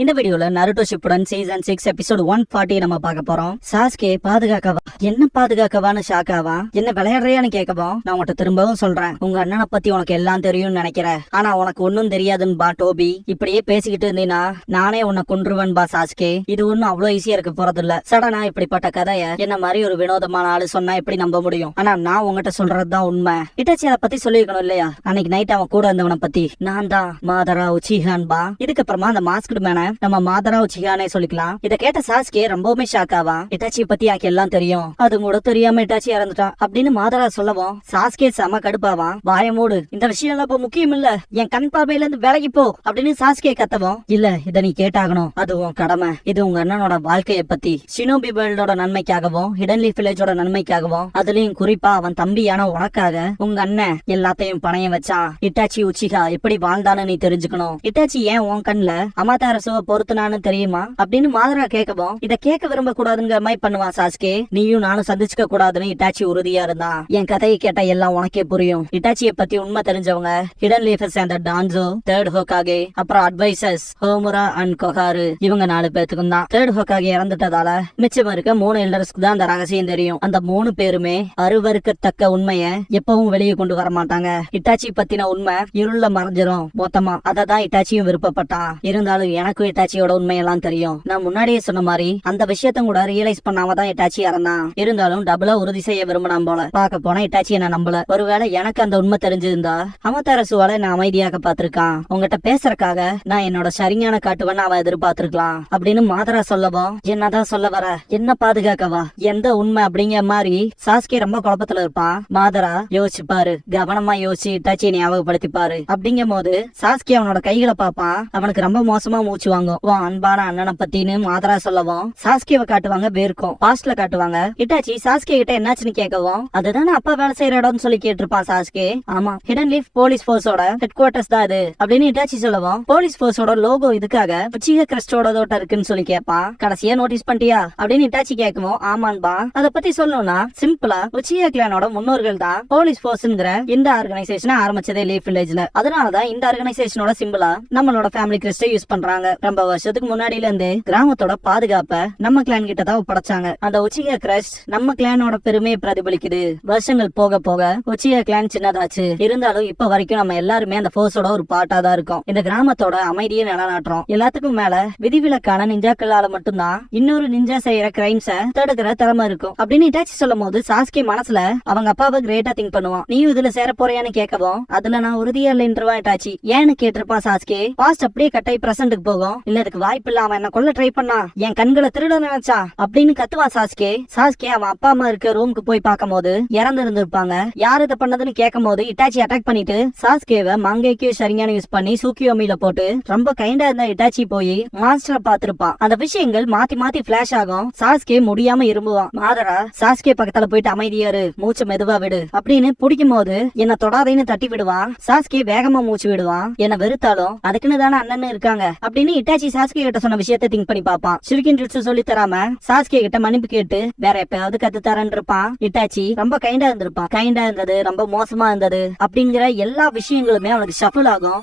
இந்த வீடியோல Naruto Shippuden season 6 episode 140 நம்ம பார்க்க போறோம். சாஸ்கே பாதுகாக்கவா, என்ன பாதுகாக்கவான்னு ஷாக்காவா, என்ன விளையாடுறியான்னு கேட்கவும், நான் உன்கிட்ட திரும்பவும் சொல்றேன், உங்க அண்ணனை பத்தி உனக்கு எல்லாம் தெரியும்னு நினைக்கிறேன், ஆனா உனக்கு ஒன்னும் தெரியாதுன்னு பா டோபி. இப்படியே பேசிக்கிட்டு இருந்தீனா நானே உன்னை கொன்றுவன் பா சாஸ்கே. இது ஒன்னும் அவ்வளவு ஈஸியா இருக்க போறது இல்ல. சடனா இப்படிப்பட்ட கதைய என்ன மாதிரி ஒரு வினோதமான ஆளு சொன்னா எப்படி நம்ப முடியும்? ஆனா நான் உங்ககிட்ட சொல்றதுதான் உண்மை. இட்டாச்சி அதை பத்தி சொல்லிருக்கணும் இல்லையா? அன்னைக்கு நைட் அவன் கூட இருந்தவனை பத்தி நான் தான் மாதரா உச்சிஹான் பா. இதுக்கப்புறமா அந்த மாஸ்க்டு மேன நம்ம மாதரா உச்சிஹானே சொல்லிக்கலாம். இத கேட்ட சாஸ்கே ரொம்பவுமே ஷாக்காவா. இட்டாச்சி பத்தி எனக்கு எல்லாம் தெரியும், அது கூட தெரியாம இட்டாச்சி இறந்துட்டான் அப்படின்னு மாதரா சொல்லவும் சாஸ்கே செம கடுப்பாவா. வாய மூடு, இந்த விஷயம் எல்லாம் இப்ப முக்கியம் இல்ல, என் கண் பார்வையில இருந்து விலகி போ அப்படின்னு சாஸ்கே கத்தவும், இல்ல இத நீ கேட்டாகணும், அது உன் கடமை, இது உங்க அண்ணனோட வாழ்க்கைய பத்தி, ஷினோபி வேர்ல்டோட நன்மைக்காகவும் ஹிடன் லீஃப் வில்லேஜோட நன்மைக்காகவும் அதுலயும் குறிப்பா அவன் தம்பியான உனக்காக உங்க அண்ணன் எல்லாத்தையும் பணையம் வச்சான். இட்டாச்சி உச்சிஹா எப்படி வாழ்ந்தான்னு நீ தெரிஞ்சுக்கணும். இட்டாச்சி ஏன் உன் கண்ணுல அமாதாரசுவ பொறுத்துனான்னு தெரியுமா அப்படின்னு மாதரா கேட்கவும், இத கேட்க விரும்ப கூடாதுங்கிற மாதிரி பண்ணுவான் சாஸ்கே. நீயும் நானும் சந்திச்சுக்க கூடாதுன்னு இட்டாச்சி உறுதியா இருந்தான். என் கதையை கேட்டா எல்லாம் உனக்கே புரியும். இட்டாச்சியை பத்தி உண்மை தெரிஞ்சவங்க ஹிடன் லீஃப் சேர்ந்த டான்சோ, தேர்ட் ஹோகாகே, அப்புறம் அட்வைசர்ஸ் ஹோமுரா அண்ட் கொஹாரு, இவங்க 4 பேத்துக்கும் தான். தேர்ட் ஹோகாகே இறந்துட்டதால மிச்சம் இருக்க 3 எல்டர்ஸ்க்கு தான் அந்த ரகசியம் தெரியும். அந்த 3 பேருமே அருவருக்கத்தக்க உண்மைய எப்பவும் வெளியே கொண்டு வர மாட்டாங்க. இட்டாச்சி பத்தின உண்மை இருள மறைஞ்சிரும் மொத்தமா. அததான் இட்டாச்சியும் விருப்பப்பட்டான். இருந்தாலும் எனக்கும் இட்டாச்சியோட உண்மையெல்லாம் தெரியும். நான் முன்னாடியே சொன்ன மாதிரி அந்த விஷயத்த கூட ரியலைஸ் பண்ணாம தான் இட்டாச்சி இறந்தான். இருந்தாலும் டபுளா உறுதி செய்ய விரும்பினான் போல. பார்க்க போனா இட்டாச்சி என்ன நம்பல. ஒருவேளை எனக்கு அந்த உண்மை தெரிஞ்சிருந்தா அமதாரசுவால நான் அமைதியாக பாத்திருக்கான். உங்ககிட்ட பேசுறதுக்காக நான் என்னோட சரியான காட்டுவன்னு அவன் எதிர்பார்த்திருக்கலாம் அப்படின்னு மாதரா சொல்லவும், என்னதான் சொல்ல வர, என்ன பாதுகாக்கவா, எந்த உண்மை அப்படிங்கிற மாதிரி சாஸ்கே ரொம்ப குழப்பத்துல இருப்பான். மாதரா யோசிச்சு பாரு, கவனமா யோசிச்சு இட்டாச்சியை ஞாபகப்படுத்தி பாரு அப்படிங்கும் போது சாஸ்கே அவனோட கைகளை பாப்பான். அவனுக்கு ரொம்ப மோசமா மூச்சு வாங்கும். அன்பான அண்ணனை பத்தின்னு மாதரா சொல்லவும் சாஸ்கேவை காட்டுவாங்க, வேர்க்கும் பாஸ்ட்ல காட்டுவாங்க. இட்டாச்சி சாஸ்கே கிட்ட என்னாச்சுன்னு கேட்கவும், அதுதானே அப்பா வேலை செய்யற இடம்னு சொல்லி கேட்டிருப்பான் சாஸ்கே. ஆமா, ஹிடன் லீஃப் போலீஸ் போர்ஸோட ஹெட் குவார்டர்ஸ் தான் இது அப்படின்னு இட்டாச்சி சொல்லவும், போலீஸ் போர்ஸோட லோகோ இதுக்காக உச்சிஹா கிரஸ்டோட தோட்டம் இருக்குன்னு சொல்லி கேட்பான். கடைசியா நோட்டீஸ் பண்ணிட்டியா அப்படின்னு இட்டாச்சி கேட்கவும், ஆமான்பா. அதை பத்தி சொல்லணும்னா சிம்பிளா உச்சிஹா கிளானோட முன்னோர்கள் தான் போலீஸ் போர்ஸ்ங்கிற இந்த ஆர்கனைசேஷனை ஆரம்பிச்சதே லீஃப் வில்லேஜ்ல. அதனாலதான் இந்த ஆர்கனைசேஷனோட சிம்பிளா நம்மளோட ஃபேமிலி கிறிஸ்டை யூஸ் பண்றாங்க. ரொம்ப வருஷத்துக்கு முன்னாடில இருந்து கிராமத்தோட பாதுகாப்ப நம்ம கிளான் கிட்ட தான் ஒப்படைச்சாங்க. அந்த உச்சிஹா கிரஸ்ட் நம்ம கிளானோட பெருமையை பிரதிபலிக்குது. வருஷங்கள் போக போக உச்சிஹா கிளான் சின்னதாச்சு. இருந்தாலும் இப்ப வரைக்கும் நம்ம எல்லாருமே அந்த போர்ஸோட ஒரு பார்ட்டா தான் இருக்கும். இந்த கிராமத்தோட அமைதியை நிலநாட்டுறோம். எல்லாத்துக்கும் மேல விதிவிலக்கான நிஞ்சாக்களால மட்டும்தான் இன்னொரு நிஞ்சா செய்யற கிரைம்ஸ தடுக்கிற திறமை இருக்கும் அப்படின்னு இட்டாச்சி சொல்லும் போது சாஸ்கே மனசுல அவங்க அப்பாவை கிரேட்டா திங்க் பண்ணுவான். நீயும் இதுல சேர போறியான்னு கேட்கவும், அதுல நான் உறுதியா இல்லைன்றவா இட்டாச்சி. ஏன்னு கேட்டிருப்பா சாஸ்கே. பாஸ்ட் அப்படியே கட்டாய் பிரசன்ட்க்கு போகும். இல்ல அதுக்கு வாய்ப்பு இல்ல, அவன் என்ன கொல்ல ட்ரை பண்ணா, என் கண்களை திருட நினைச்சா அப்படின்னு கத்துவான் சாஸ்கே. சாஸ்கே அவன் அப்பா அம்மா இருக்க ரூமுக்கு போய் பார்க்கும் போது இறந்து இருந்திருப்பாங்க. யாரு இதை பண்ணதுன்னு கேட்கும் போது இட்டாச்சி அட்டாக் பண்ணிட்டு சாஸ்கேவை மங்கைக்கு சரியான யூஸ் பண்ணி சூக்கியோமில போட்டு ரொம்ப கைண்டா இருந்த இட்டாச்சி போய் மாஸ்டரை பாத்துருப்பான். அந்த விஷயங்கள் மாத்தி மாத்தி பிளாஷ் ஆகும். சாஸ்கே முடியாம இரும்புவான். மாதரா சாஸ்கே பக்கத்துல போயிட்டு அமைதியாரு, மூச்சு மெதுவா விடு அப்படின்னு பிடிக்கும் போது என்ன தொடாதேன்னு தட்டி விடுவான். சாஸ்கே வேகமா மூச்சு விடுவான். என்ன வெறுத்தாலும் அதுக்குன்னு தானே அண்ணன் இருக்காங்க அப்படின்னு இட்டாச்சி சாஸ்கே கிட்ட சொன்ன விஷயத்தை திங்க் பண்ணி பாப்பான். ஷுரிகன் ஜுட்சு சொல்லி தராம சாஸ்கே கிட்ட மன்னிப்பு கேட்டு வேற எப்பயாவது கத்து தரேன் இருப்பான். இட்டாச்சி ரொம்ப கைண்டா இருந்திருப்பான். கைண்டா இருந்தது ரொம்ப மோசமா இருந்தது அப்படிங்கிற எல்லா விஷயங்களுமே அவனுக்கு ஷஃபிள் ஆகும்.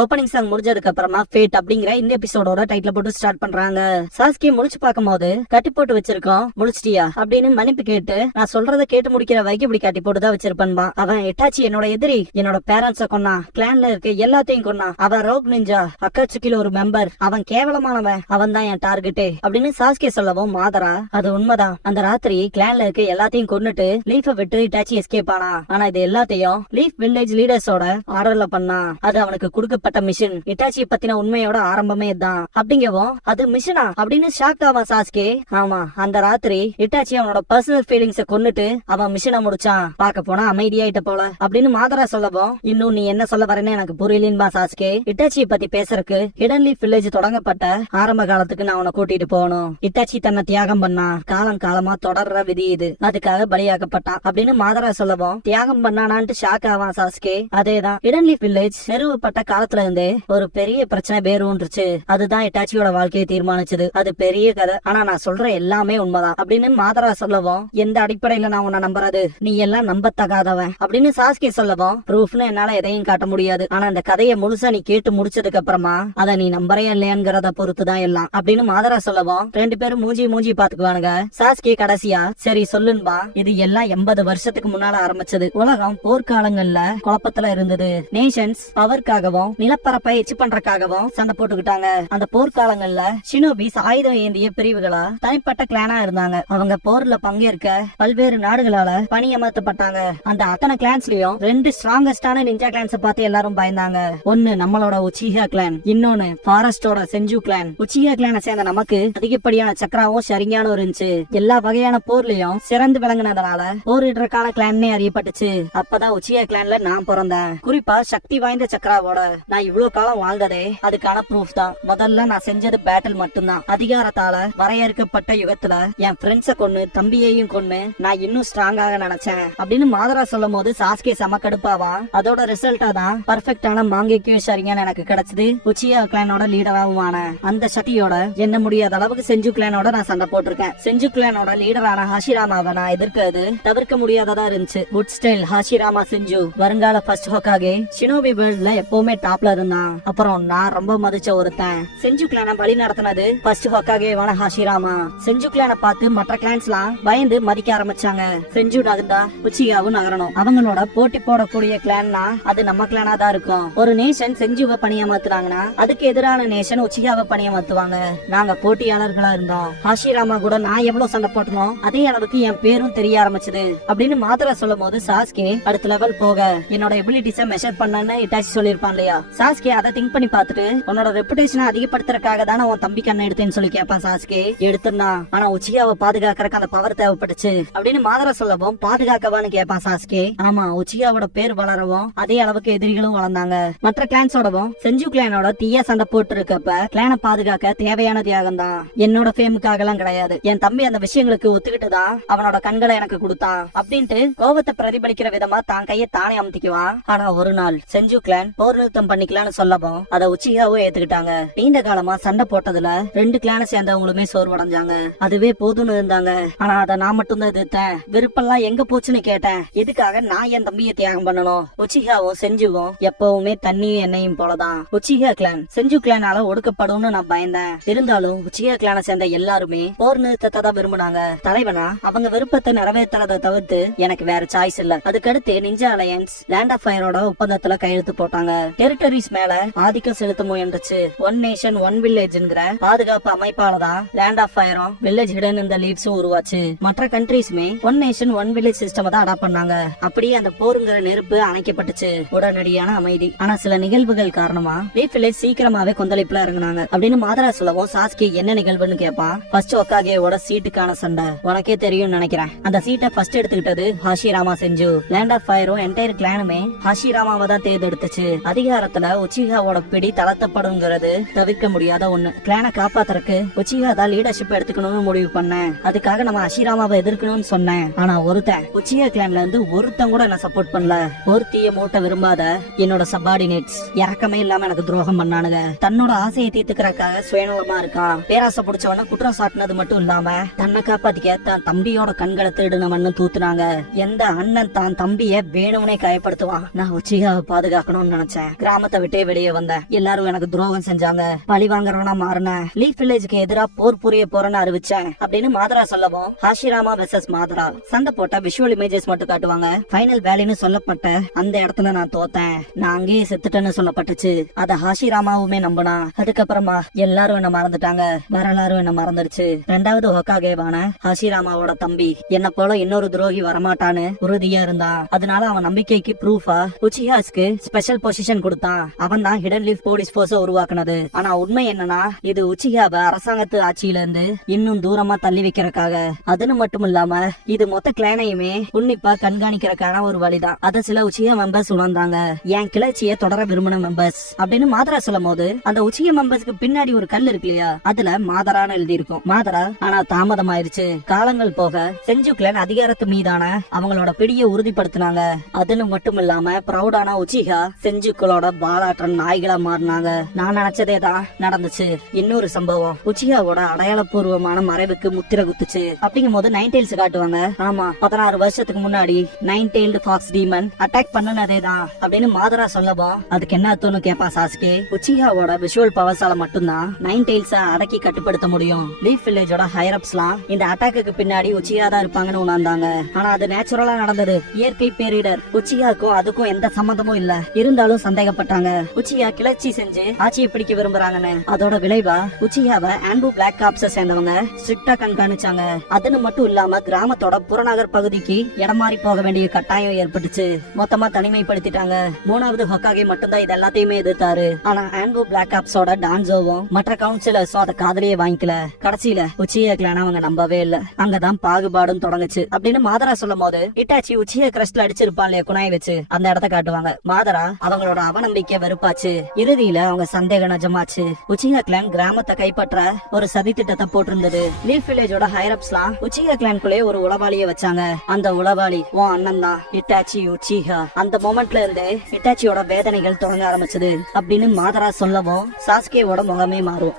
ஓப்பனிங் சாங் முடிஞ்சதுக்கு அப்புறமா ஃபேட் அப்படிங்கிற இந்த எபிசோடோட டைட்டில் போட்டு ஸ்டார்ட் பண்றாங்க. சாஸ்கே முடிச்சு பார்க்கும் போது கட்டி போட்டு வச்சிருக்கோம், முடிச்சிட்டியா அப்படின்னு மன்னிப்பு கேட்டு, நான் சொல்றதை கேட்டு முடிக்கிற வரைக்கும் இப்படி கட்டி போட்டு தான் வச்சிருப்பான்பா. அவன் இட்டாச்சி என்னோட எதிரி, என்னோட பேரண்ட்ஸ கொன்னா, கிளான்ல இருக்க எல்லாத்தையும் கொன்னா, அவன் ரோக் நிஞ்சா அக்காச்சுக்கில ஒரு மெம்பர், அவன் கேவலமானவன், அவன் தான் என் டார்கெட்டே அப்படின்னு சாஸ்கே சொல்லவும், மாதரா அது உண்மைதான், அந்த ராத்திரி கிளான்ல இருக்க எல்லாத்தையும் கொன்னுட்டு லீஃப விட்டு இட்டாச்சி எஸ்கேப் ஆனா. ஆனா இது எல்லாத்தையும் லீஃப் வில்லேஜ் லீடர்ஸோட ஆர்டர்ல பண்ணா. அது அவனுக்கு கொடுக்கப்பட்ட தயாரிக்கப்பட்ட மிஷின். இட்டாச்சி பத்தின உண்மையோட ஆரம்பமே தான். அப்படிங்கவும் அது மிஷினா அப்படின்னு ஷாக் ஆவான் சாஸ்கே. ஆமா, அந்த ராத்திரி இட்டாச்சி அவனோட பர்சனல் ஃபீலிங்ஸ கொன்னுட்டு அவன் மிஷினை முடிச்சான். பார்க்க போனா அமைதியாயிட்ட போல அப்படின்னு மாதரா சொல்லவும், இன்னும் நீ என்ன சொல்ல வரேன்னு எனக்கு புரியலன்பா சாஸ்கே. இட்டாச்சியை பத்தி பேசுறதுக்கு ஹிடன் லீஃப் வில்லேஜ் தொடங்கப்பட்ட ஆரம்ப காலத்துக்கு நான் அவனை கூட்டிட்டு போகணும். இட்டாச்சி தன்னை தியாகம் பண்ணா, காலம் காலமா தொடர்ற விதி இது, அதுக்காக பலியாக்கப்பட்டான் அப்படின்னு மாதரா சொல்லவும், தியாகம் பண்ணானான்ட்டு ஷாக் ஆவான் சாஸ்கே. அதேதான், ஹிடன் லீஃப் வில்லேஜ் நிறுவப்பட்ட காலத்துல இருந்தே ஒரு பெரிய பிரச்சனை பேருன்றுச்சு. அதுதான் இட்டாச்சியோட வாழ்க்கையை தீர்மானிச்சது. அது பெரிய கதை, ஆனா நான் சொல்ற எல்லாமே உண்மைதான் அப்படின்னு மாதரா சொல்லவும், எந்த அடிப்படையில நான் உன்னை நம்புறது, நீ எல்லாம் நம்பத்தகாதவன் அப்படின்னு சாஸ்கே சொல்லவும், ப்ரூஃப்னு என்னால எதையும் காட்ட முடியாது, ஆனா அந்த கதையை முழுசா நீ கேட்டு முடிச்சதுக்கு அப்புறமா அதை நீ நம்பறையா இல்லையாங்கிறத பொறுத்துதான் எல்லாம் அப்படின்னு மாதரா சொல்லவும், ரெண்டு பேரும் மூஞ்சி பாத்துக்குவானுங்க. சாஸ்கே கடைசியா, சரி சொல்லுன்பா, இது எல்லாம் 80 வருஷத்துக்கு முன்னால ஆரம்பிச்சது. உலகம் போர்க்காலங்கள்ல குழப்பத்துல இருந்தது. நேஷன்ஸ் பவர்க்காகவும் நிலப்பரப்பை எச்சு பண்றதுக்காகவும் சண்டை போட்டுக்கிட்டாங்க. அந்த போர்க்காலங்கள்ல ஷினோபிஸ் ஆயுதம் ஏந்திய பிரிவுகளா தனிப்பட்ட கிளானா இருந்தாங்க. அவங்க போர்ல பங்கேற்க பல்வேறு நாடுகளால பணியமர்த்தப்பட்டாங்க. அந்த அத்தனை கிளான்ஸ்லயும் 2 ஸ்ட்ராங்கஸ்டான நிஞ்சா கிளான்ஸ் பார்த்து எல்லாரும் பயந்தாங்க. ஒன்னு நம்மளோட உச்சிஹா கிளான், இன்னொன்னு ஃபாரஸ்டோட செஞ்சு கிளான். உச்சிஹா கிளானை சேர்ந்த நமக்கு அதிகப்படியான சக்கராவும் ஷரிங்கானும் இருந்துச்சு. எல்லா வகையான போர்லயும் சிறந்து விளங்குனதுனால போரிடுற கால கிளான்னே அறியப்பட்டுச்சு. அப்பதான் உச்சிஹா கிளான்ல நான் பிறந்தேன். குறிப்பா சக்தி வாய்ந்த சக்கராவோட நான் இவ்வளவு காலம் வாழ்ந்ததே அதுக்கான ப்ரூஃப் தான். முதல்ல நான் செஞ்சது பேட்டில் மட்டும்தான். அதிகாரத்தால வரையறுக்கப்பட்ட யுகத்துல என் ஃப்ரெண்ட்ஸ கொன்னு தம்பியையும் கொன்னு நான் இன்னும் ஸ்ட்ராங்காக நினைச்சேன் அப்படின்னு மாதரா சொல்லும் போது சாஸ்கே செம கடுப்பாவா. அதோட ரிசல்ட்டா தான் பர்ஃபெக்டான மாங்கேக்கியோ ஷரிங்கான் எனக்கு கிடைச்சது. உச்சிஹா கிளானோட லீடராவும் ஆன. அந்த சக்தியோட என்ன முடியாத அளவுக்கு செஞ்சு கிளானோட நான் சண்டை போட்டிருக்கேன். செஞ்சு கிளானோட லீடரான ஹாஷிராமாவை நான் எதிர்க்கிறது தவிர்க்க முடியாததா இருந்துச்சு. குட் ஸ்டைல் ஹாஷிராமா செஞ்சு வருங்கால ஃபர்ஸ்ட் ஹோக்காகே ஷினோபி வேர்ல்ட்ல எப்பவுமே டாப்ல இருந்தான். அப்புறம் நான் ரொம்ப மதிச்ச ஒருத்தன். செஞ்சு கிளான வழி நடத்தினது ஃபர்ஸ்ட் ஹோக்காகேவான ஹாஷிராமா. செஞ்சு கிளான பார்த்து மற்ற கிளான்ஸ்லாம் பயந்து மதிக்க ஆரம்பிச்சாங்க. செஞ்சு நகர்ந்தா உச்சிகாவும் நகரணும். அவங்களோட போட்டி போடக்கூடிய கிளான்னா அது நம்ம கிளானா தான் இருக்கும். ஒரு நேஷன் செஞ்சுவை பணியமர்த்துறாங்கன்னா அதுக்கு எதிரான நேஷன் உச்சிகாவை பணியமர்த்துவாங்க. நாங்க போட்டியாளர்களா இருந்தோம். ஹாஷிராமா கூட நான் எவ்வளவு சண்டை போட்டனோ அதே அளவுக்கு என் பேரும் தெரிய ஆரம்பிச்சது அப்படின்னு மாத்திர சொல்லும் போது சாஸ்கே அடுத்த லெவல் போக என்னோட எபிலிட்டிஸ மெஷர் பண்ணன்னு இட்டாச்சி சொல்லிருப்பான் இல்லையா. சாஸ்கே அதை திங்க் பண்ணி பார்த்துட்டு உன்னோட ரெப்புடேஷனை அதிகப்படுத்துறதுக்காக தானே உன் தம்பி கண்ணை எடுத்தேன்னு சொல்லி கேட்பான் சாஸ்கே. எடுத்துனா ஆனா உச்சிகாவை பாதுகாக்கறதுக்கு அந்த பவர் தேவைப்பட்டுச்சு அப்படின்னு மாதரா சொல்லவும், பாதுகாக்கவான்னு கேட்பான் சாஸ்கே. ஆமா, உச்சிகாவோட பேர் வளரவும் அதே அளவுக்கு எதிரிகளும் வளர்ந்தாங்க. மற்ற கிளான்ஸோடவும் செஞ்சு கிளானோட தீய சண்டை போட்டு இருக்கப்ப கிளானை பாதுகாக்க தேவையான தியாகம் தான். என்னோட ஃபேமுக்காக எல்லாம் கிடையாது. என் தம்பி அந்த விஷயங்களுக்கு ஒத்துக்கிட்டுதான் அவனோட கண்களை எனக்கு கொடுத்தான் அப்படின்ட்டு கோபத்தை பிரதிபலிக்கிற விதமா தான் கையை தானே அமுத்திக்குவான். ஆனா ஒரு நாள் செஞ்சு கிளான் போர் நிறுத்தம் பண்ணிக்கலாம்னு சொல்லவும் அதை உச்சிகாவும் ஏத்துக்கிட்டாங்க. நீண்ட காலமா சண்டை போட்டதுல 2 கிளானை சேர்ந்தவங்களுமே சோர்வடைஞ்சாங்க. அதுவே போதும்னு இருந்தாங்க. ஆனா அதை நான் மட்டும் தான் எதிர்த்தேன். விருப்பெல்லாம் எங்க போச்சுன்னு கேட்டேன். எதுக்காக நான் என் தம்பியை தியாகம் பண்ணணும்? உச்சிகாவும் செஞ்சுவும் எப்பவுமே தண்ணியும் எண்ணெயும் போலதான். உச்சிகா கிளான் செஞ்சு கிளானால ஒடுக்கப்படும்னு நான் பயந்தேன். இருந்தாலும் உச்சிகா கிளானை சேர்ந்த எல்லாருமே போர் நிறுத்தத்தை தான் விரும்பினாங்க. தலைவனா அவங்க விருப்பத்தை நிறைவேற்றறதை தவிர்த்து எனக்கு வேற சாய்ஸ் இல்ல. அதுக்கடுத்து நிஞ்சா அலையன்ஸ் லேண்ட் ஆஃப் ஃபயரோட ஒப்பந்தத்துல கையெழுத்து போட்டாங்க. டெரிட்டரிஸ் மேல ஆதிக்கம் செலுத்த முயன்றுச்சு. ஒன் நேஷன் ஒன் வில்லேஜ்ங்கிற பாதுகாப்பு அமைப்பால தான் லேண்ட் ஆஃப் ஃபயரும் வில்லேஜ் ஹிடன் இந்த லீவ்ஸும் உருவாச்சு. மற்ற கண்ட்ரீஸ்மே one nation one village system தான் அடாப்ட் பண்ணாங்க. அப்படியே அந்த போருங்கிற நெருப்பு அணைக்கப்பட்டுச்சு. உடனடியான அமைதி. ஆனா சில நிகழ்வுகள் காரணமா லீஃப் வில்லேஜ் சீக்கிரமாவே கொந்தளிப்புல இறங்குனாங்க அப்படின்னு மாதரா சொல்லவும் சாஸ்கே என்ன நிகழ்வுன்னு கேட்பான். ஃபர்ஸ்ட் ஒக்காகேவோட சீட்டுக்கான சண்டை உனக்கே தெரியும் நினைக்கிறேன். அந்த சீட்டை ஃபர்ஸ்ட் எடுத்துக்கிட்டது ஹாஷிராமா செஞ்சு. லேண்ட் ஆஃப் ஃபயரும் என்டையர் கிளானுமே ஹாஷிராமாவை தான் தேர்ந்தெடுத்துச்சு. அதிகாரத்துல உச்சிகாவோட பிடி தளர்த்தப்படுங்கிறது தவிர்க்க முடியாத ஒண்ணு. கிளானை காப்பாத்துறதுக்கு உச்சிகா தான் லீடர்ஷிப் எடுத்துக்கணும்னு முடிவு பண்ணேன். அதுக்காக நம்ம ஹாஷிராமாவை எதிர்க்கணும்னு சொன்னேன். ஆனா ஒருத்தன் உச்சிகா கிளான்ல இருந்து ஒருத்தன் கூட என்ன சப்போர்ட் பண்ணல. ஒருத்திய மூட்ட விரும்பாத என்னோட சப்பார்டினேட்ஸ் இறக்கமே இல்லாம எனக்கு துரோகம் பண்ணானுங்க. தன்னோட ஆசையை தீர்த்துக்கிறதுக்காக சுயநலமா இருக்கான். பேராசை பிடிச்சவன குற்றம் சாட்டினது மட்டும் இல்லாம தன்னை காப்பாத்திக்க தான் தம்பியோட கண்களை தேடுனவன்னு தூத்துனாங்க. எந்த அண்ணன் தான் தம்பிய வேணும்னே காயப்படுத்துவான். நான் உச்சிகாவை பாதுகாக்கணும்னு நினைச்சேன். கிராமத்தை விட்டே வெளியே வந்தேன். எல்லாரும் எனக்கு துரோகம் செஞ்சாங்க. பழி வாங்குறவனா மாறினேன். லீஃப் வில்லேஜுக்கு எதிராக போர் புரிய போறேன்னு அறிவிச்சேன் அப்படின்னு மாதரா சொல்லவும், ஹாஷிராமா வெர்சஸ் மாதரா சண்டை போட்ட விஷுவல் இமேஜஸ் மட்டும் காட்டுவாங்க. ஃபைனல் வேலைன்னு சொல்லப்பட்ட அந்த இடத்துல நான் தோத்தேன். நான் அங்கேயே செத்துட்டேன்னு சொல்லப்பட்டுச்சு. அத ஹாஷிராமாவுமே நம்பினா. அதுக்கப்புறமா எல்லாரும் என்ன மறந்துட்டாங்க. வரலாறும் என்ன மறந்துடுச்சு. 2வது ஹோக்காகேவான ஹாஷிராமாவோட தம்பி என்ன போல இன்னொரு துரோகி வரமாட்டான்னு உறுதியா இருந்தான். அதனால அவன் நம்பிக்கைக்கு ப்ரூஃபா உச்சிஹாஸ்க்கு ஸ்பெஷல் பொசிஷன் கொடுத்தான். அவன் தான் ஹிடன் லீஃப் போலீஸ் போர்ஸ் உருவாக்குனது. ஆனா உண்மை என்னன்னா இது உச்சிகாவை அரசாங்கத்து ஆட்சியில இருந்து இன்னும் தூரமா தள்ளி வைக்கிறதுக்காக. அதுன்னு மட்டும் இல்லாம இது மொத்த கிளானையுமே உன்னிப்பா கண்காணிக்கிறதுக்கான ஒரு வழிதான். அத சில உச்சிகா மெம்பர்ஸ் உணர்ந்தாங்க. என் கிளர்ச்சியை தொடர விரும்பின மெம்பர்ஸ் அப்படின்னு மாதரா சொல்லும் போது அந்த உச்சிகா மெம்பர்ஸ்க்கு பின்னாடி ஒரு கல் இருக்கு இல்லையா, அதுல மாதரான்னு எழுதி இருக்கும். மாதரா ஆனா தாமதமாயிருச்சு. காலங்கள் போக செஞ்சு கிளான் அதிகாரத்து மீதான அவங்களோட பிடியை உறுதிப்படுத்தினாங்க. அதுன்னு மட்டும் இல்லாம பிரௌடான உச்சிகா செஞ்சுக்களோட பாலாற்ற நாய்களா மாறினாங்க. நான் நினைச்சதே தான் நடந்துச்சு. இன்னொரு சம்பவம் உச்சிகாவோட அடையாளப்பூர்வமான மறைவுக்கு முத்திர குத்துச்சு. அப்படிங்கும் போது நைன் டெயில்ஸ் காட்டுவாங்க. ஆமா, 16 வருஷத்துக்கு முன்னாடி nine tailed fox demon attack பண்ணனதே தான் அப்படின்னு மாதரா சொல்லவும் அதுக்கு என்ன அர்த்தம்னு கேட்பான் சாஸ்கே. உச்சிகாவோட விஷுவல் பவர்ஸால மட்டும்தான் நைன் டெயில்ஸ அடக்கி கட்டுப்படுத்த முடியும். லீஃப் வில்லேஜோட ஹையர்அப்ஸ்லாம் இந்த அட்டாக்கு பின்னாடி உச்சிகா தான் இருப்பாங்கன்னு உணர்ந்தாங்க. ஆனா அது நேச்சுரலா நடந்தது. இயற்கை பேரிடர். உச்சிகாக்கும் அதுக்கும் எந்த சம்பந்தமும் இல்ல. இருந்தாலும் சந்தேகப்பட்டாங்க. உச்சிகா கிளர்ச்சி செஞ்சு ஆட்சியை பிடிக்க விரும்புறாங்கன்னு. அதோட விளைவா உச்சிகாவை ஆன்பு பிளாக் காப்ஸ சேர்ந்தவங்க ஸ்ட்ரிக்டா கண்காணிச்சாங்க. அதுன்னு மட்டும் இல்லாம கிராமத்தோட புறநகர் பகுதிக்கு இடம் மாறி போக வேண்டிய கட்டாயம் ஏற்பட்டுச்சு. மொத்தமா தனிமைப்படுத்திட்டாங்க. 3வது ஹொக்காகே மட்டும்தான் இது எல்லாத்தையுமே எதிர்த்தாரு. ஆனா ஆன்பு பிளாக் காப்ஸோட டான்சோவும் மற்ற கவுன்சிலர்ஸும் அதை காதலியே வாங்கிக்கல. கடைசியில உச்சிகா கிளான அவங்க நம்பவே இல்ல. அங்கதான் பாகுபாடும் தொடங்குச்சு அப்படின்னு மாதரா சொல்லும் போது இட்டாச்சி உச்சிகா கிரஸ்ட்ல அடிச்சிருப்பான் இல்லையா குணாயை வச்சு, அந்த இடத்த காட்டுவாங்க. மாதரா அவங்களோட அவநம்பிக்கை வெறுப்பாச்சு. இறுதியில அவங்க சந்தேகம் நிஜமாச்சு. உச்சிகா கிளான் கிராமத்தை கைப்பற்ற ஒரு சதி திட்டத்தை போட்டிருந்தது. லீஃப் வில்லேஜோட ஹையர்அப்ஸ்லாம் உச்சிகா கிளான்குள்ளே ஒரு உளவாளியை வச்சாங்க. அந்த உளவாளி உன் அண்ணன் தான் இட்டாச்சி உச்சிகா. அந்த மொமெண்ட்ல இருந்து இட்டாச்சியோட வேதனைகள் தொடங்க ஆரம்பிச்சது அப்படின்னு மாதரா சொல்லவும் சாஸ்கேவோட முகமே மாறும்.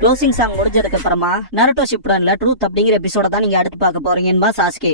க்ளோசிங் சாங் முடிஞ்சதுக்கு அப்புறமா நருட்டோ ஷிப்புடன்ல ட்ரூத் அப்படிங்கிற எபிசோட தான் நீங்க அடுத்து பார்க்க போறீங்க என்பா சாஸ்கே.